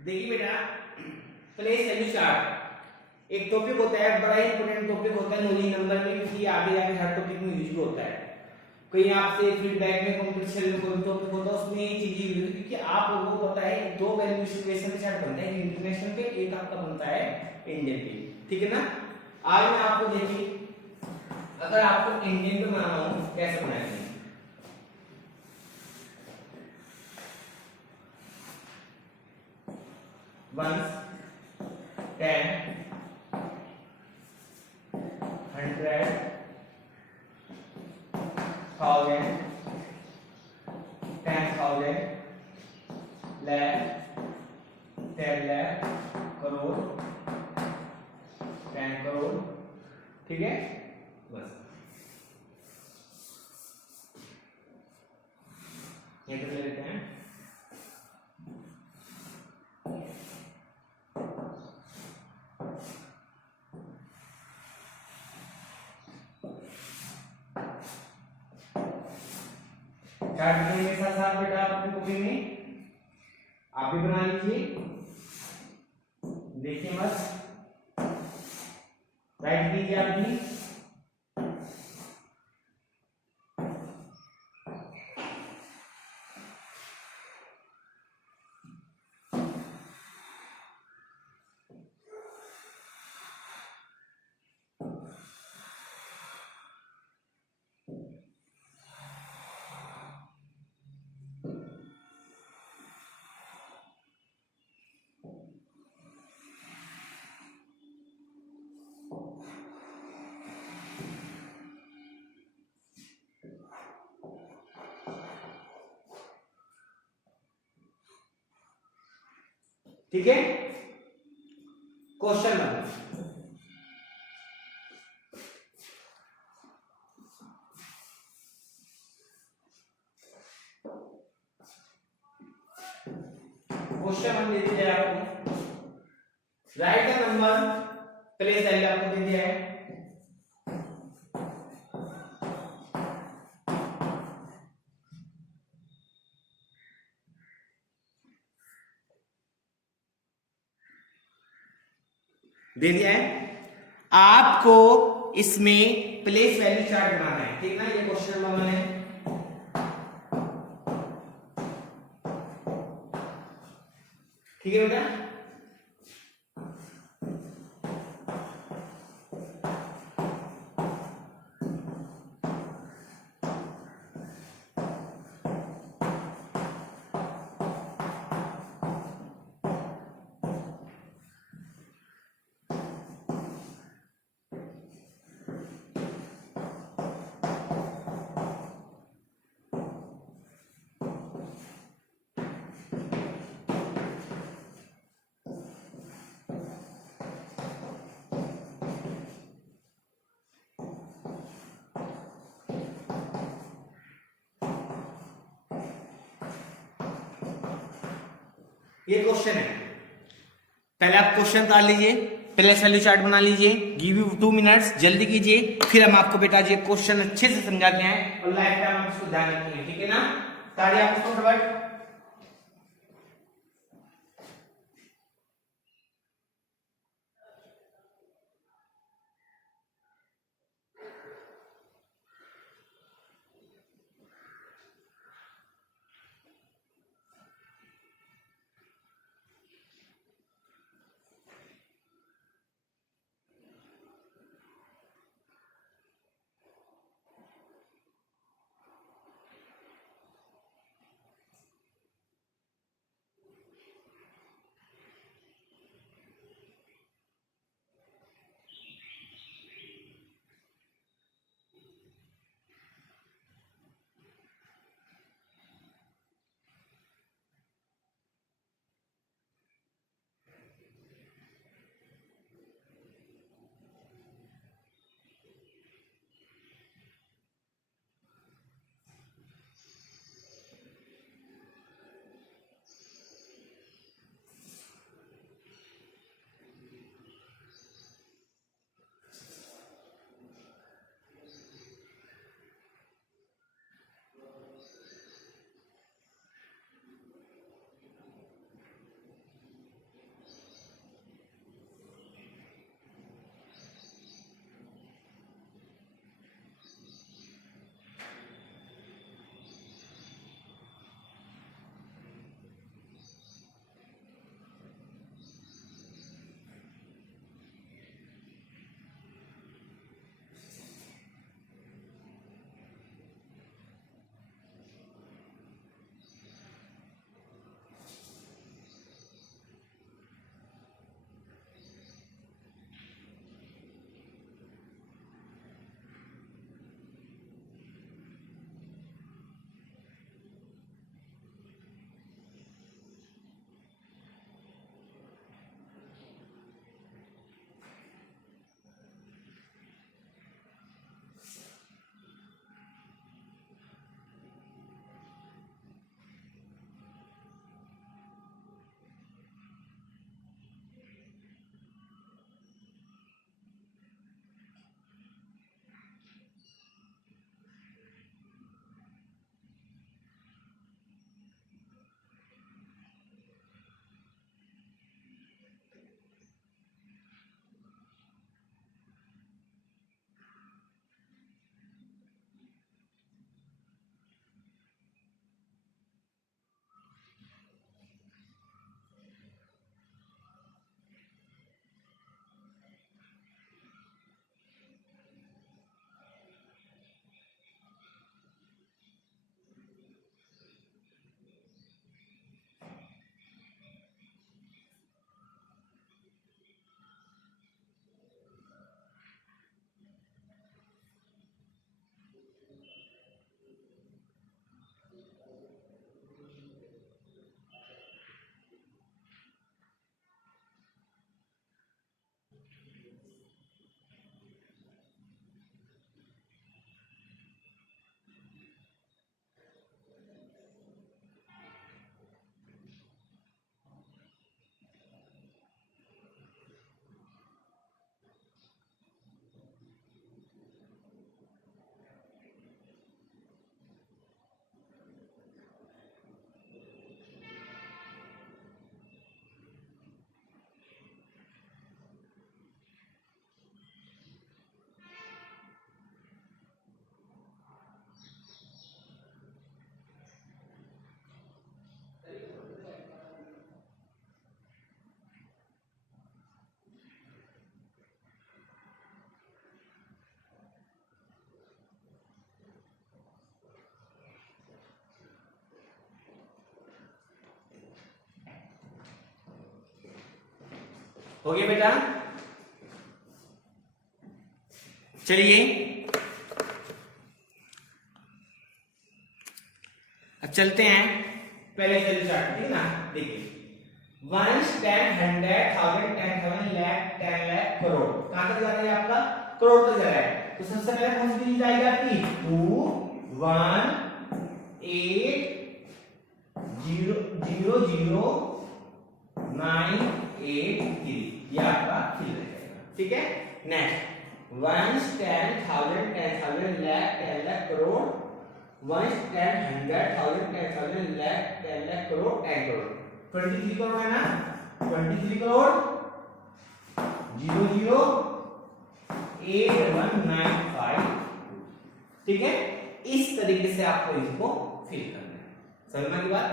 देखिए बेटा, place value chart एक टॉपिक होता है, बड़ा ही इंपॉर्टेंट टॉपिक होता है नॉलेज नंबर में, क्योंकि आगे जाके हर टॉपिक में यूज होता है। कहीं आपसे फीडबैक में कंपटीशन में कोई टॉपिक होता है उसमें ये चीज यूज होती है, क्योंकि आप लोगों को पता है दो वैल्यू इक्वेशन के चार्ट बनता है, एक इंटरनेशनल पे एक आपका बनता है इंडियन पे, ठीक है ना। आज मैं आपको देखिए, अगर आपको इंडियन पे बनाना हो कैसे बनाएंगे। Ones, 10, 100, 1000, 10,000, lakh, 10 lakh, crore, 10 crore, ठीक है। बस ये तो ले लेते हैं। चार्ट बनाने के साथ साथ बेटा आप अपनी कॉपी में आप भी बना लीजिए, देखिए बस राइट कीजिए आप भी। ठीक है, क्वेश्चन नंबर क्वेश्चन हम दे दिया है आपको, right the number, place value आपको दे दिया है। दे दिया है आपको, इसमें प्लेस वैल्यू चार्ट बनाना है, ठीक ना। ये क्वेश्चन नंबर 1 है, ठीक है बेटा। ये क्वेश्चन है, पहले आप क्वेश्चन उतार लीजिए, प्लेस वैल्यू चार्ट बना लीजिए, गिव यू 2 मिनट्स, जल्दी कीजिए, फिर हम आपको बेटा जी क्वेश्चन अच्छे से समझाते हैं और लाइफ टाइम हम इसको ध्यान रखेंगे, ठीक है ना। ताड़ी आप इसको फटाफट। हो गया बेटा? चलिए अब चलते हैं पहले वैल्यू चार्ट, ठीक है ना? देखिए 1 10 100 1000 10,000 लाख 10 लाख करोड़, कहां तक जा रहा है आपका? करोड़ तक जा रहा है। तो सबसे पहले कौन सी चीज आएगी आपकी? 2 1 8 0 0 0 9 8 3, ये आपका फिल रहेगा, ठीक है? नेक्स्ट 1 10,000 10,000 लाख 10 लाख करोड़, 1 10 100,000 10,000 लाख 10 लाख करोड़ 10 करोड़, 23 करोड़ है ना? 23 करोड़ 0 0 8 1 9 5, ठीक है? इस तरीके से आपको इसको फिल करना है। समझ में बात?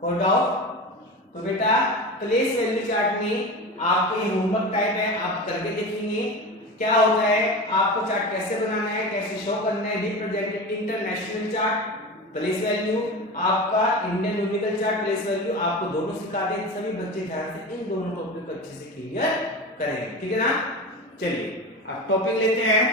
कोई डाउट? तो बेटा प्लेस वैल्यू चार्ट में आपके होमवर्क टाइप है, आप करके देखेंगे क्या होता है, आपको चार्ट कैसे बनाना है, कैसे शो करना है। Represented international chart, place value, आपका Indian numerical chart, place value, आपको दोनों सिखा दें। सभी बच्चे ध्यान से इन दोनों टॉपिक को अच्छे से क्लियर करेंगे, ठीक है ना? चलिए अब टॉपिक लेते हैं।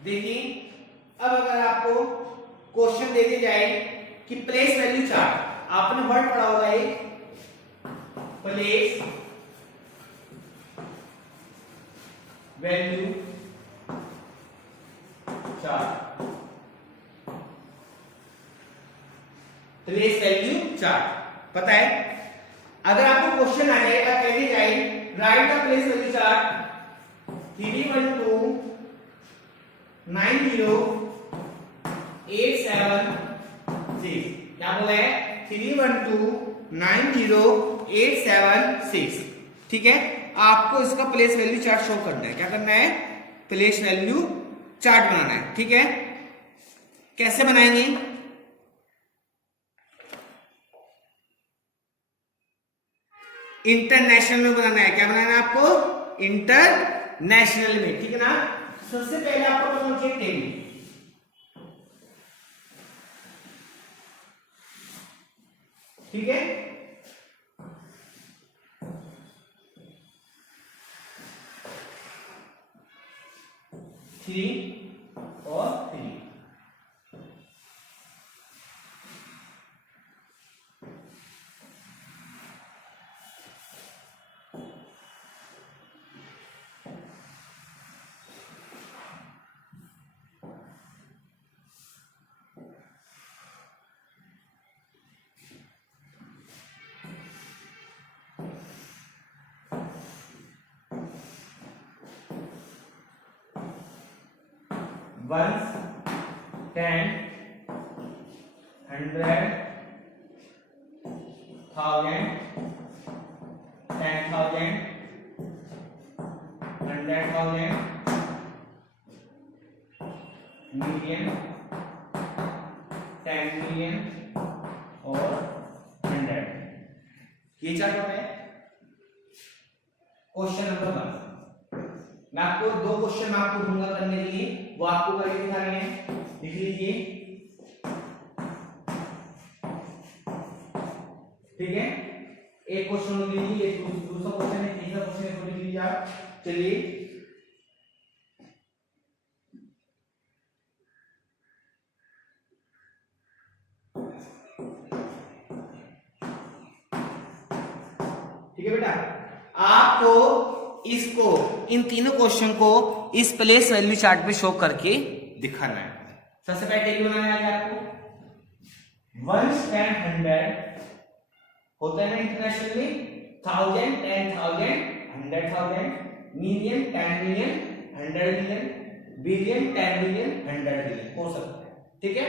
देखिए अब अगर आपको क्वेश्चन दे दिया जाए कि प्लेस वैल्यू चार्ट, आपने वर्ड पढ़ा होगा एक place value chart, place value chart पता है? अगर आपको क्वेश्चन आ जाएगा, कह दिया जाए right the place value chart 312 90 876, क्या बोला है? 312 90 876, ठीक है? आपको इसका प्लेस वैल्यू चार्ट शो करना है। क्या करना है? प्लेस वैल्यू चार्ट बनाना है, ठीक है? कैसे बनाएंगे? इंटरनेशनल में बनाना है। क्या बनाना है आपको? इंटरनेशनल में, ठीक है ना? सबसे पहले आपको बनाना चाहिए टेबल, ठीक है? थ्री और 3, ones 10 100 1000 10,000 100,000 million 10 million और 100, ये चार्ट है। क्वेश्चन नंबर 1, मैं आपको दो क्वेश्चन आपको दूंगा करने के लिए, वो आपको करके दिखाने हैं। लिख लीजिए, ठीक है? एक क्वेश्चन लिख लीजिए, एक दूसरा क्वेश्चन है, तीसरा क्वेश्चन है, लिख लीजिए आप। चलिए ठीक है बेटा, आपको इसको इन तीनों क्वेश्चन को इस प्लेस वैल्यू चार्ट पे शो करके दिखाना है। सबसे पहले टेबल बनाना है आपको। 1 10 100 होता है ना इंटरनेशनल में, thousand 10,000 100,000, million 10 million 100 million, billion 10 million 100 billion हो सकता है। ठीक है,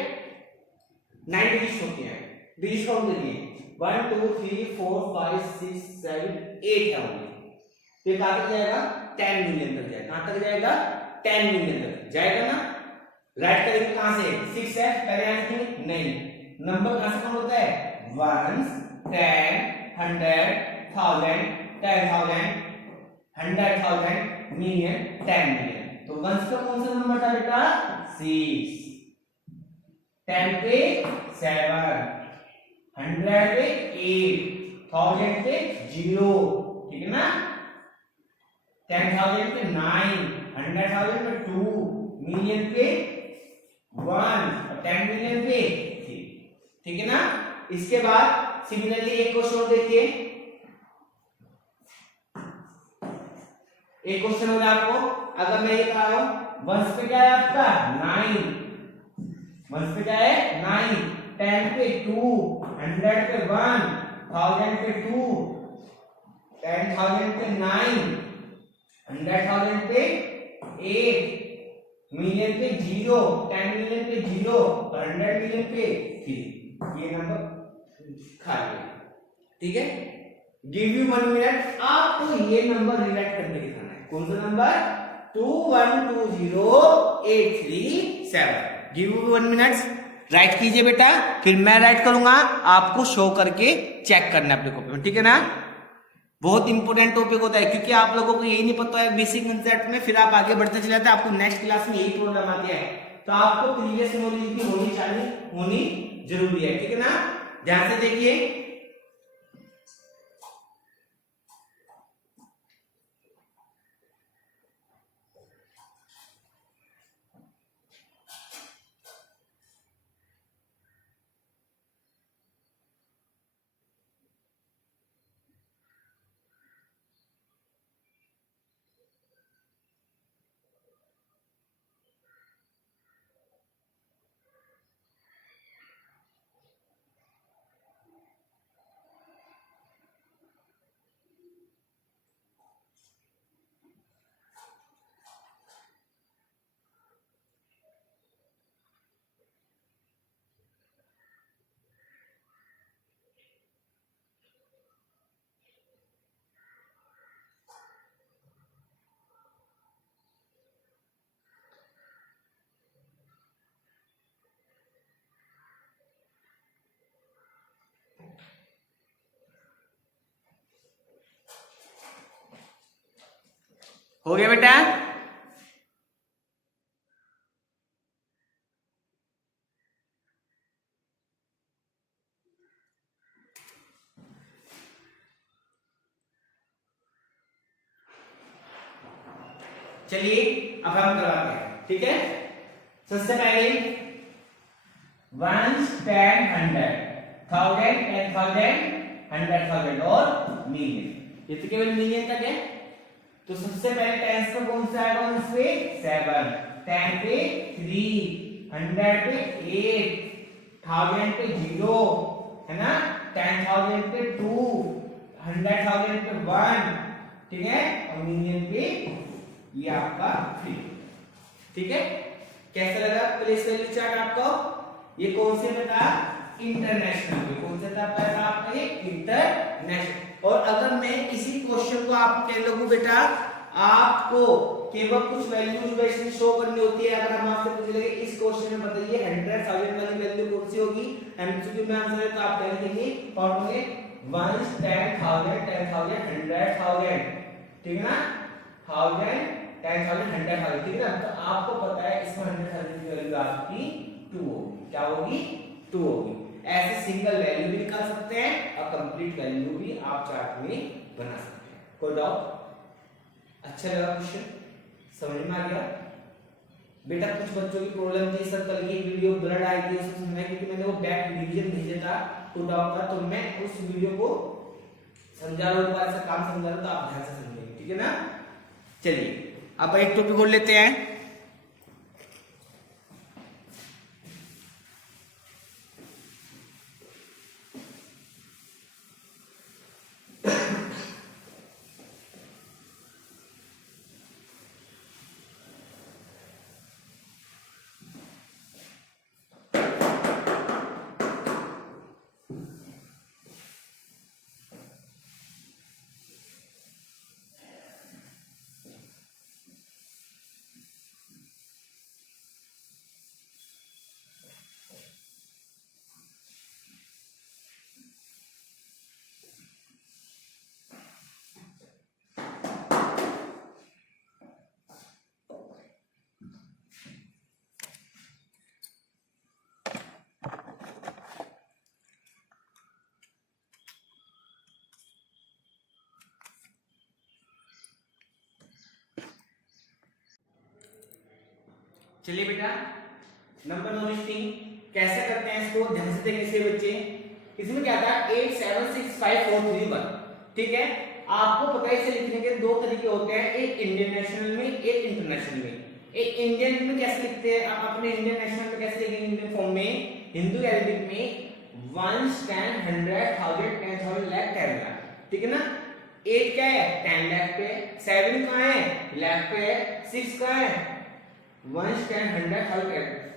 9 डिजिट होती हैं। डिजिट काउंट करिए 1 2 3 4 5 6 7 8 है ओनली। तो ये कहां तक जाएगा 10 मिलियन तक जाएगा। कहां तक जाएगा 10 मिलियन तक जाएगा ना। राइट करेंगे कहां से 6 है पहले आने की नहीं, नंबर कहां से काउंट होता है 1 10 100 1000 10,000 100,000 मिलियन 10 मिलियन। तो वंस का कौन सा नंबर था बेटा 6, 10 पे 7, 100 पे 8, 1000 पे 0, ठीक है ना, 10,000 पे 9, 100,000 पे 2, मिलियन पे 1 और 10 मिलियन पे 3। ठीक है ना। इसके बाद सिमिलरली एक क्वेश्चन और देखिए, एक क्वेश्चन हो आपको, अगर मैं ये कह रहा हूं वंस पे क्या है आपका 9, वंस पे क्या है 9, 10 पे 2, 100 पे 1, 1000 पे 2, 10,000 पे 9, 100,000 पे 8, मिलियन पे 0, 10 मिलियन पे 0 और 100 मिलियन पे 3। ये नंबर खाली। ठीक है, गिव यू 1 मिनट, आपको ये नंबर रिलेट करके दिखाना है। कौन सा number 2120837। Give you 1 minute, right कीजिए बेटा, फिर मैं राइट करूंगा, आपको शो करके चेक करना है अपने कॉपी में। ठीक है ना। बहुत इंपॉर्टेंट टॉपिक होता है, क्योंकि आप लोगों को यही नहीं पता है बेसिक कंसेप्ट में, फिर आप आगे बढ़ते चले जाते हैं, आपको नेक्स्ट क्लास में यही प्रॉब्लम आती है। तो आपको प्रीवियस नॉलेज की होनी चाहिए, होनी जरूरी है। ठीक है ना, ध्यान से देखिए। हो गया बेटा। चलिए अब हम करवाते हैं। ठीक है, सबसे पहले 1 10 100 1000 10,000 100,000 और मिलियन, ये तो केवल मिलियन तक है। तो सबसे पहले टेंस का कौन सा आएगा, उसपे 7, 10 पे 3, 100 पे 8, 1000 पे 0 है ना, 10,000 पे 2, 100,000 पे 1, ठीक है, और मिलियन पे ये आपका 3। ठीक है, कैसा लगा प्लेस वैल्यू चार्ट आपको। ये कौन से बेटा इंटरनेशनल, कौन सा था आपका ये इंटरनेशनल। और अगर मैं इसी क्वेश्चन को आपको कह लूं बेटा, आपको केवल कुछ वैल्यूज वैसे शो करनी होती है, अगर हम आपसे पूछ लेंगे इस क्वेश्चन में बताइए 100,000 वाली वैल्यू कौन सी होगी, एमसीक्यू में आंसर है तो आप क्या लिखेंगे फॉर्मूले 1 10,000 10,000 100,000, ठीक है ना, 1000 10,000 100,000, ठीक है ना। तो आपको पता है इसमें 100,000 की वैल्यू आपकी 2 होगी, क्या होगी 2 होगी। ऐसे सिंगल वैल्यू भी निकाल सकते हैं और कंप्लीट वैल्यू भी आप चार्ट में बना सकते हैं। कोई डाउट? अच्छा लगा क्वेश्चन, समझ में आ गया बेटा। कुछ बच्चों की प्रॉब्लम थी सर, कल की वीडियो ब्लड आई थी उसको समझना, क्योंकि मैंने वो बैक रिवीजन भेजा था टू डाउट का, तो मैं उस वीडियो को समझा रहा हूं, ऐसा काम समझा रहा हूं, तो आप ध्यान से समझेंगे, ठीक है ना। चलिए अब एक टॉपिक और लेते हैं। चलिए बेटा नंबर 9 लिस्टिंग कैसे करते हैं इसको ध्यान से देखिए से बच्चे। इसमें क्या था 8765431, ठीक है। आपको पता है इसे लिखने के दो तरीके होते हैं, एक इंडियन नेशनल में एक इंटरनेशनल में। एक इंडियन में कैसे लिखते हैं आप अपने इंडियन नेशनल में कैसे लिखेंगे इंडियन फॉर्म में हिंदू अरेबिक में 1 10 100 1000 10,000 लाख 10 लाख, ठीक है ना। 8 क्या है 10 लाख पे, 7 कहाँ है लाख पे है, 6 कहाँ है 1 10 100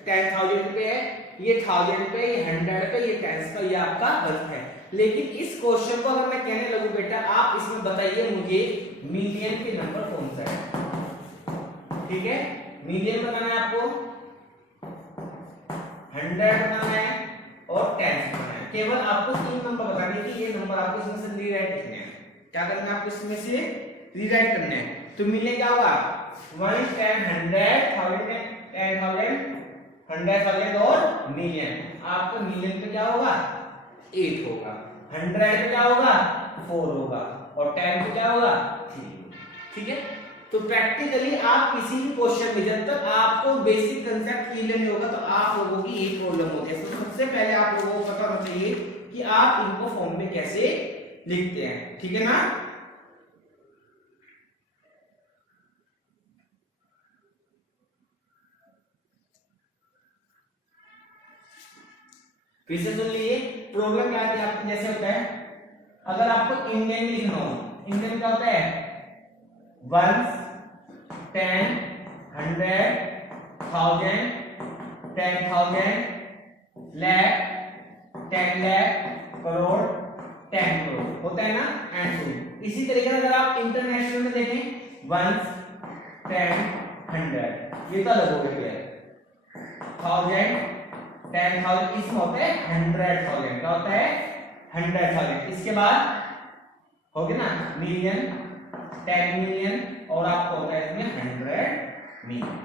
10,000 पे है, ये 1000 पे, ये 100 पे, ये 10 पे, ये आपका गलत है। लेकिन इस क्वेश्चन को अगर मैं कहने लगूं बेटा आप इसमें बताइए मुझे मिलियन के नंबर कौन सा है, ठीक है। मिलियन बनाना है आपको, 100 बनाना है और 10 बनाना है। केवल आपको 3 नंबर बताने कि ये नंबर आपको इसमें से रीराइट करने हैं। क्या करना है आपको इसमें से रीराइट करने हैं। तो मिलियन क्या होगा 1 10 100 1000 10,000 100,000 और मिलियन। आपका मिलियन पे क्या होगा 8 होगा, 100 पे क्या होगा 4 होगा और 10 पे क्या होगा 3, ठीक है। तो प्रैक्टिकली आप किसी भी क्वेश्चन में जब तक आपको बेसिक कांसेप्ट क्लियर नहीं होगा तो आप लोगों की एक प्रॉब्लम होती है। तो सबसे पहले आप लोगों को पता होना चाहिए कि आप इनको फॉर्म में कैसे लिखते हैं, ठीक है ना। फिर से सुन लीजिए प्रॉब्लम क्या है आपको। जैसे होता है अगर आपको इंडियन में लिखना हो, इंडियन क्या होता है 1 10 100 1000 10,000 लाख 10 लाख करोड़ 10 करोड़ होता है ना एंड सो। इसी तरीके से अगर आप इंटरनेशनल में देखें 1 10 100 ये तो अलग हो गया 1000 10,000 इसमें होता है 100,000, क्या होता है 100,000। इसके बाद हो गया ना मिलियन 10 मिलियन और आपको होता है इसमें 100 मिलियन।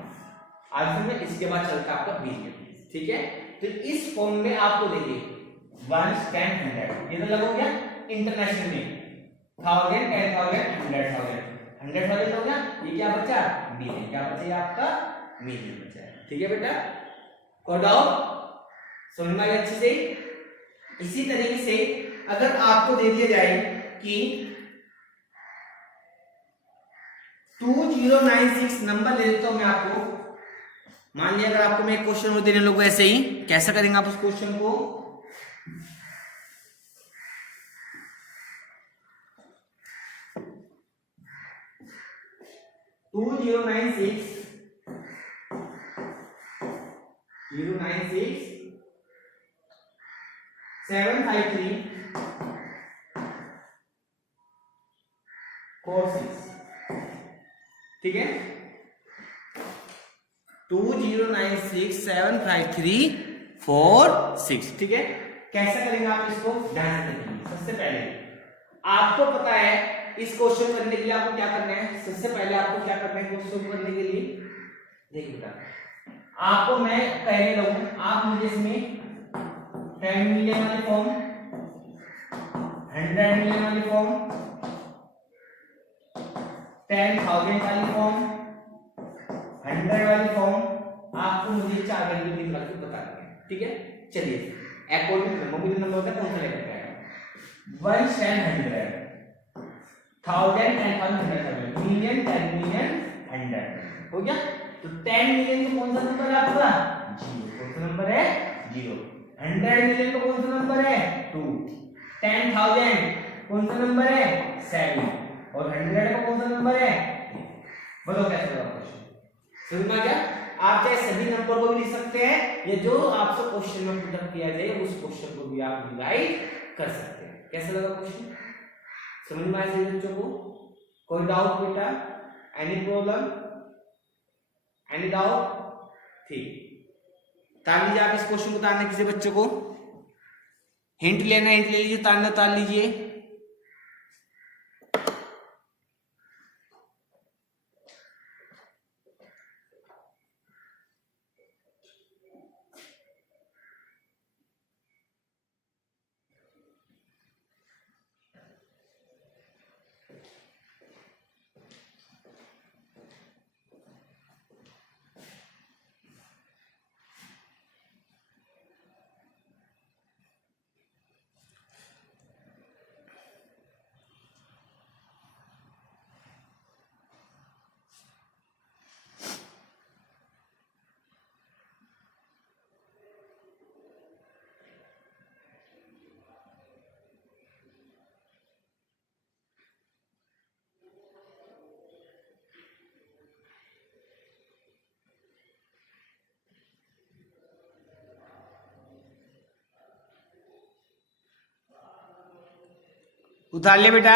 आज में इसके बाद चलता है आपका बिलियन, ठीक है। तो इस फॉर्म में आपको देखिए 1 10 100 ये तो लग हो गया इंटरनेशनल में 1000 10,000 100,000 100,000 हो गया। ये क्या बचा मिलियन, क्या बचा ये आपका मिलियन बचा, ठीक है बेटा। कोई डाउट समझ में आ गया अच्छे से। इसी तरीके से अगर आपको दे दिया जाए कि 2096 नंबर ले लेता हूं मैं आपको, मान लिया अगर आपको मैं एक क्वेश्चन देने लोग ऐसे ही कैसा करेंगे आप उस क्वेश्चन को 2096 753 46, ठीक है। 2096 753 46, ठीक है। कैसे करेंगे आप इसको ध्यान से देखिए। सबसे पहले आपको पता है इस क्वेश्चन करने के लिए आपको क्या करना है। सबसे पहले आपको क्या करना है क्वेश्चन करने के लिए देखिएगा, आपको मैं कहने लगूं आप मुझे इसमें 10 मिलियन वाली फॉर्म 100 मिलियन वाली फॉर्म 10,000 वाली फॉर्म 100 वाली फॉर्म आपको मुझे 4 वैल्यू निकाल के बता देंगे, ठीक है। चलिए अकॉर्डिंग टू मोबाइल नंबर होता है कौन सा लेकर आएगा 1 10 100 1000 10,000 मिलियन 10 मिलियन 100 हो गया। तो 10 मिलियन का कौन सा नंबर है आपका 0, कौन सा नंबर है 0। 100 मिलियन का कौन सा नंबर है 2, 10,000 कौन सा नंबर है 7 और 100 का कौन सा नंबर है। बताओ कैसे होगा क्वेश्चन, समझ में आ गया। आप चाहे सभी नंबर को भी लिख सकते हैं या जो आपसे क्वेश्चन में पुट अप किया जाए उस क्वेश्चन को भी आप डिवाइड कर सकते हैं। कैसा लगा क्वेश्चन, समझ में आया बच्चों को। कोई डाउट बेटा, एनी प्रॉब्लम, एनी डाउट, ठीक। तार लीजिए आप इस क्वेश्चन को उतारने किसी बच्चों को हिंट लेना, हिंट ले लीजिए, उतारना उतार लीजिए। उतार ले बेटा।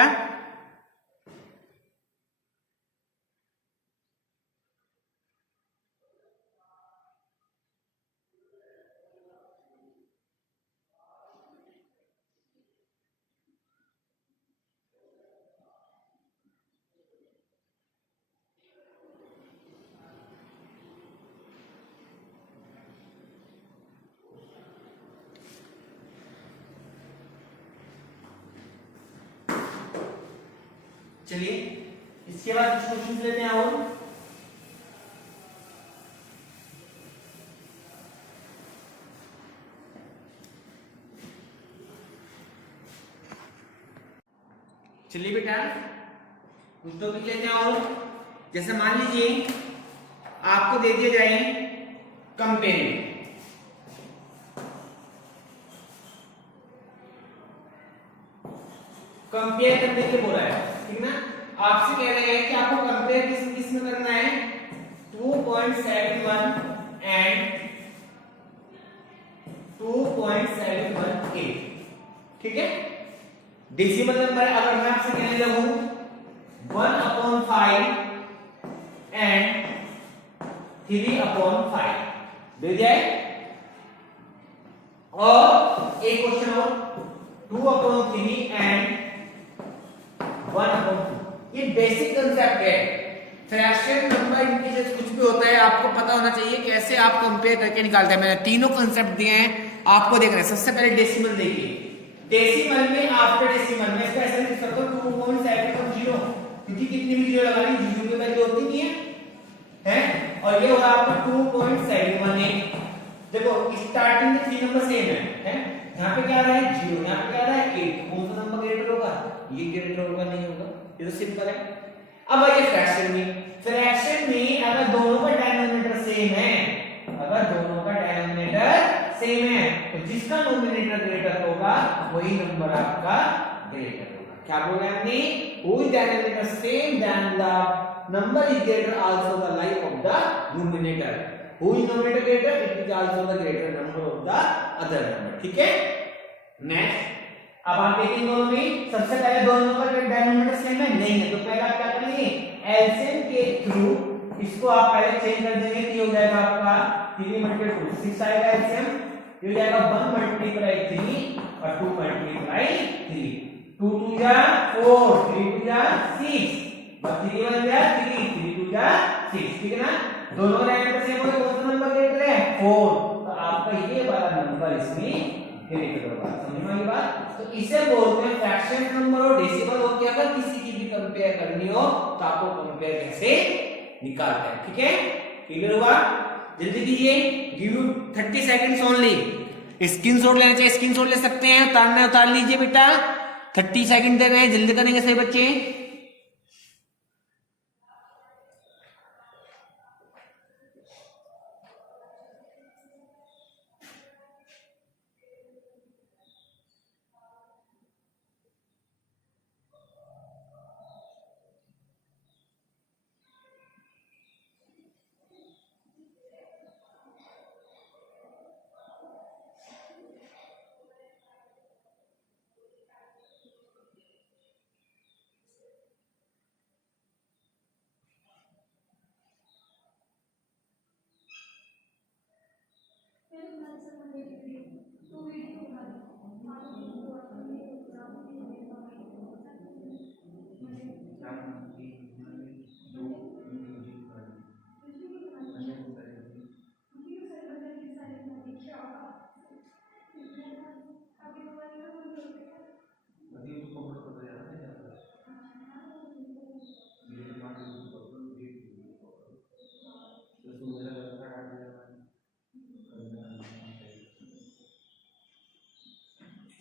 चलिए इसके बाद कुछ क्वेश्चन लेते हैं और। चलिए बेटा कुछ टॉपिक लेते हैं और। जैसे मान लीजिए आपको दे दिए जाए कंपेयरिंग, कंपेयर करने के बोला है, ठीक ना। आपसे कह रहे हैं कि आपको कंपेयर किस में करना है, 2.71 एंड 2.718, ठीक है। डेसिमल नंबर अगर मैं आपसे कहने लगूं 1/5 एंड 3/5 दे दिया है। और एक क्वेश्चन और 2/3 एंड 1/2, ये बेसिक कंसेप्ट है। फ्रैक्शन नंबर इंटीजर्स कुछ भी होता है आपको पता होना चाहिए कैसे आप कंपेयर करके निकालते हैं। मैंने तीनों कंसेप्ट दिए हैं आपको देखना है। सबसे पहले डेसिमल देखिए, डेसिमल में आफ्टर डेसिमल में इसका ऐसा लिख सकते हो 2.710, क्योंकि कितनी भी जीरो लगा ली जीरो की वैल्यू होती नहीं है, और ये होगा आपका 2.718। देखो स्टार्टिंग में 3 नंबर सेम है, यहाँ पे क्या आ रहा है 0, यहाँ पे क्या आ रहा है 8, कौन सा नंबर ग्रेटर होगा, ये ग्रेटर होगा नहीं होगा, ये तो सिंपल है। अब आइए फ्रैक्शन में, फ्रैक्शन में अगर दोनों का डिनोमिनेटर सेम है, अगर दोनों का डिनोमिनेटर सेम है तो जिसका नोमिनेटर ग्रेटर होगा वही नंबर आपका ग्रेटर होगा। क्या बोला हमने, whose denominator same than the number is greater also the like of the numerator, whose numerator greater it is also the greater number of the other number, ठीक है। Next अब आप देखेंगे दोनों में, सबसे पहले दोनों का डिनोमिनेटर सेम है नहीं है, तो पहले आप क्या करेंगे एलसीएम के थ्रू इसको आप पहले चेंज कर देंगे, तो हो जाएगा आपका 3 × 2 6 आएगा एलसीएम, ये हो जाएगा 1 × 3 और 2 × 3, 2 2 जा 4, 3 2 जा 6, 3 1 जा 3, 3 2 जा 6, ठीक है ना। दोनों डिनोमिनेटर सेम हो तो कौन सा नंबर ग्रेटर है 4, तो आपका ये वाला नंबर इसमें ग्रेटर होगा। समझ में आई बात। तो इसे बोलते हैं फ्रैक्शन नंबर और डेसिमल हो गया। अगर किसी की भी कंपेयर करनी हो तो आपको कंपेयर कैसे निकालते हैं, ठीक है। क्लियर हुआ, जल्दी कीजिए, give you 30 seconds only. Screenshot लेना चाहिए, स्क्रीनशॉट ले सकते हैं, उतारना है उतार लीजिए बेटा। 30 सेकंड दे रहे हैं, जल्दी करेंगे सही बच्चे।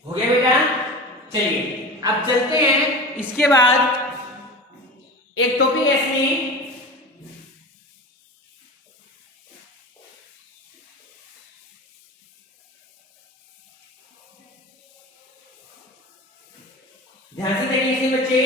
हो गया बेटा। चलिए अब चलते हैं, इसके बाद एक टॉपिक है इसमें ध्यान से देखिए इसे बच्चे।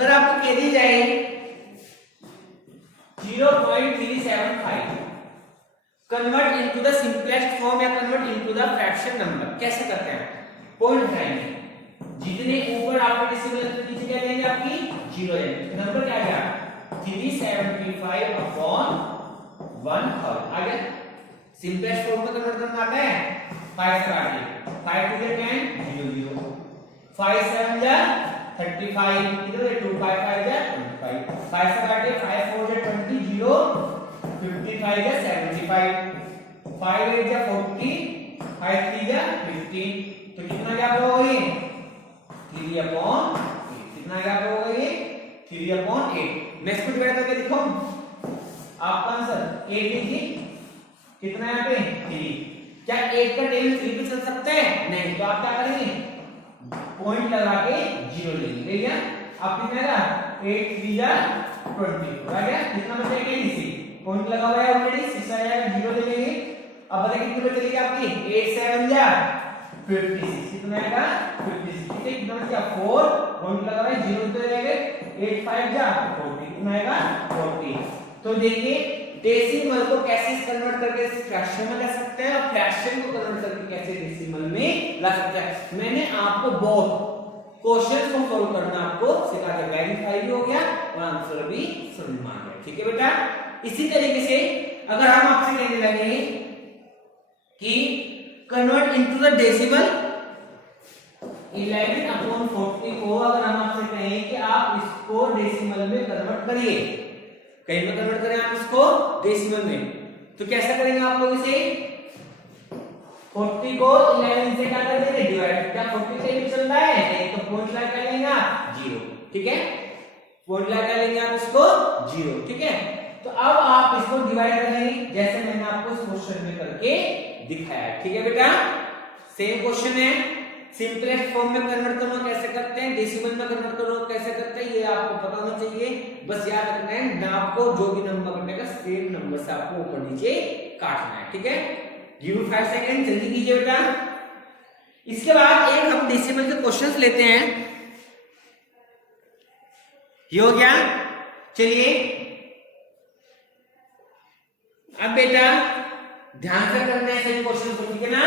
अगर आपको कह दी जाए 0.375 convert into the simplest form या convert into the fraction number, कैसे करते हैं? पॉइंट उठाएंगे, जितने ऊपर आपके डेसिमल नीचे क्या लेंगे, आपकी 0 लेंगे, नंबर क्या आएगा 375 अपॉन 1000 आ गया। सिंपलेस्ट फॉर्म में कन्वर्ट करना आता है 5 से आगे, 5 टू 10 0 0, 5 7 जा 35, इधर 2 5 5 जा 25, 5 से काटे 5 4 जा 20 0, 55 जा 75, 5 8 जा 40, 5 3 जा 15, तो कितना गैप होगा ये 3 अपॉन 8, कितना गैप होगा ये 3 अपॉन 8। नेक्स्ट को डिवाइड करके दिखाओ आपका आंसर 8 लीजिए, कितना यहाँ पे 3, क्या 8 का टेबल 3 पे चल सकता है? नहीं, तो आप क्या करेंगे पॉइंट लगा के 0 लेंगे, ले लिया। आप कितना आएगा 8 3 जा 20 आ गया, कितना बचेगा इसी पॉइंट लगा हुआ है ऑलरेडी, 6 आएगा 0 ले लेंगे। अब बताइए कितने पे चलेगी आपकी 8 7 जा 56, कितना आएगा 56, ठीक है, कितना बचा 4, पॉइंट लगा हुआ है 0 तो रहेगा 8 5 जा 40, कितना आएगा 40। तो देखिए डेसिमल को कैसे कन्वर्ट करके फ्रैक्शन में ला सकते हैं और फ्रैक्शन को कन्वर्ट करके कैसे डेसिमल में ला सकते हैं। मैंने आपको बहुत क्वेश्चंस को सॉल्व करना आपको सिखा दिया, वेरीफाई भी हो गया और आंसर भी समझ में आ गया, ठीक है बेटा। इसी तरीके से अगर हम आपसे कहने लगे कि convert into the decimal 11 upon 40 को अगर हम आपसे कहें कि आप इसको डेसिमल में कन्वर्ट करिए, कहीं में कन्वर्ट करें आप इसको डेसिमल में, तो कैसा करेंगे आप लोग इसे 40 को 11 से क्या कर देंगे डिवाइड, क्या 40 से भी चल रहा है नहीं, तो पॉइंट लगा लेंगे आप 0, ठीक है, पॉइंट लगा लेंगे आप इसको 0, ठीक है। तो अब आप इसको डिवाइड करेंगे जैसे मैंने आपको इस क्वेश्चन में करके दिखाया, ठीक है बेटा। सेम क्वेश्चन है, सिंपलेस्ट फॉर्म में कन्वर्ट करना कैसे करते हैं, डेसिमल में कन्वर्ट करना कैसे करते हैं, ये आपको पता होना चाहिए। बस याद रखना है नाप को जो भी नंबर कटेगा सेम नंबर से आपको ऊपर नीचे काटना है, ठीक है। गिव 5 सेकंड, जल्दी कीजिए बेटा। इसके बाद एक हम डेसिमल के क्वेश्चंस लेते हैं, ये हो गया। चलिए अब बेटा ध्यान से करना है सभी क्वेश्चन को, ठीक है ना।